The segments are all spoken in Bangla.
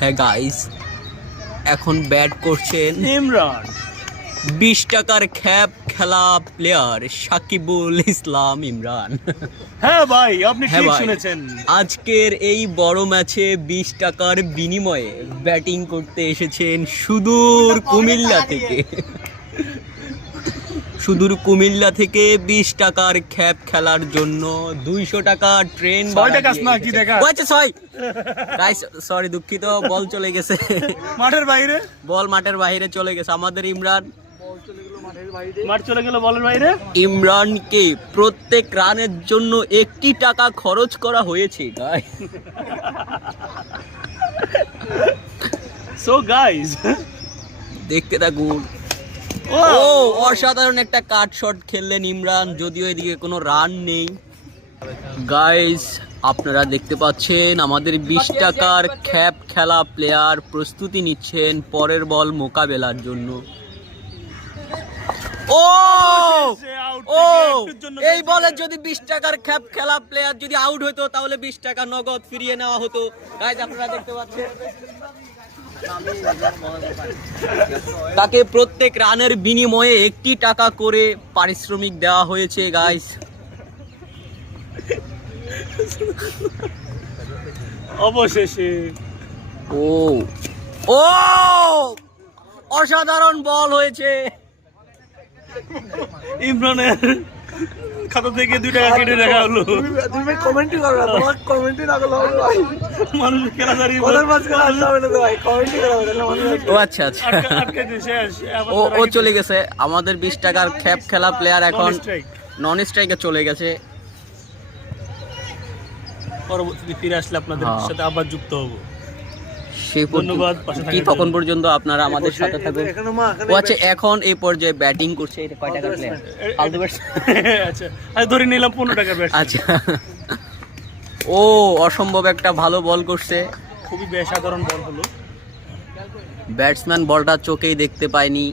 হ্যাঁ গাইস, এখন ব্যাট করছেন ইমরান। 20 টাকার খ্যাপ খেলা প্লেয়ার সাকিবুল ইসলাম ইমরান। হ্যাঁ ভাই, আপনি হ্যাঁ ঠিক ভাই, শুনেছেন। আজকের এই বড় ম্যাচে 20 টাকার বিনিময়ে ব্যাটিং করতে এসেছেন সুদূর কুমিল্লা থেকে। সুদূর কুমিল্লা থেকে 20 টাকার খ্যাপ খেলার জন্য 200 টাকা ট্রেন সরি দুঃখিত, বল চলে গেছে মাঠের বাইরে, বল মাঠের বাইরে চলে গেছে। আমাদের ইমরান মাঠ চলে গেল বলের বাইরে। ইমরানকে প্রত্যেক রানের জন্য 1 টাকা খরচ করা হয়েছে গাইস। সো গাইস, দেখতে থাকুন। ও অসাধারণ একটা কাট শট খেললেন ইমরান, যদিও এদিকে কোনো রান নেই। গাইস, আপনারা দেখতে পাচ্ছেন আমাদের 20 টাকার খ্যাপ খেলা প্লেয়ার প্রস্তুতি নিচ্ছেন পরের বল মোকাবেলার জন্য। ও ও এই বলে যদি 20 টাকার খ্যাপ খেলা প্লেয়ার যদি আউট হতো তাহলে 20 টাকা নগদ ফিরিয়ে নেওয়া হতো। গাইস, আপনারা দেখতে পাচ্ছেন তাকে প্রত্যেক রানের বিনিময়ে 1 টাকা করে পারিশ্রমিক দেওয়া হয়েছে গাইস। অবশেষে ও ও অসাধারণ বল হয়েছে। ইমরানের খাতা থেকে 2 টাকা কেটে রাখা হলো। তুমি কমেন্টই করো না, তোমার কমেন্টই না করলে হবে ভাই। মানুষ খেলা দাঁড়িয়ে ওদের মাঝখানে আসতে হবে না তো ভাই, কমেন্টই করা হবে না মানুষ। ও আচ্ছা আচ্ছা, আটকে শেষ। ও চলে গেছে। আমাদের 20 টাকার খ্যাপ খেলা প্লেয়ার এখন নন স্ট্রাইকে চলে গেছে। পরবর্তীতে ফিরে আসলে আপনাদের সাথে আবার যুক্ত হব। ধন্যবাদ কি তখন পর্যন্ত আপনারা আমাদের সাথে থাকুন। ও আচ্ছা, এখন এই পর্যায়ে ব্যাটিং করছে। এটা কয় টাকার প্লেয়ার? ফালতু আচ্ছা, আমি ধরে নিলাম 15 টাকার ব্যাট। আচ্ছা, ও অসম্ভব একটা ভালো বল করছে। খুবই বেসাধারণ বল হলো। ব্যাটসম্যান বলটা চোখেই দেখতে পায়নি।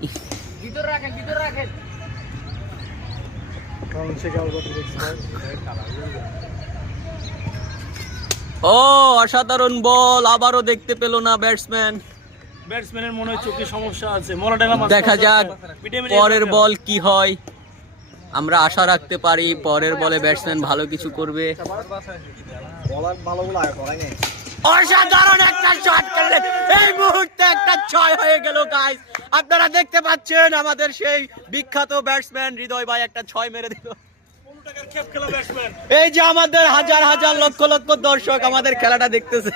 ও অসাধারণ বল, আবারও দেখতে পেল না ব্যাটসম্যান। ব্যাটসম্যানের মনে হয় চোখে সমস্যা আছে। মরাডাঙ্গা দেখা যাক পরের বল কি হয়। আমরা আশা রাখতে পারি পরের বলে ব্যাটসম্যান ভালো কিছু করবে। অসাধারণ একটা শট খেললেন, এই মুহূর্তে একটা 6 হয়ে গেল গাইস। আপনারা দেখতে পাচ্ছেন আমাদের সেই বিখ্যাত ব্যাটসম্যান হৃদয় ভাই একটা 6 মেরে দিল। এই যে আমাদের হাজার হাজার লক্ষ লক্ষ দর্শক আমাদের খেলাটা দেখতেছে।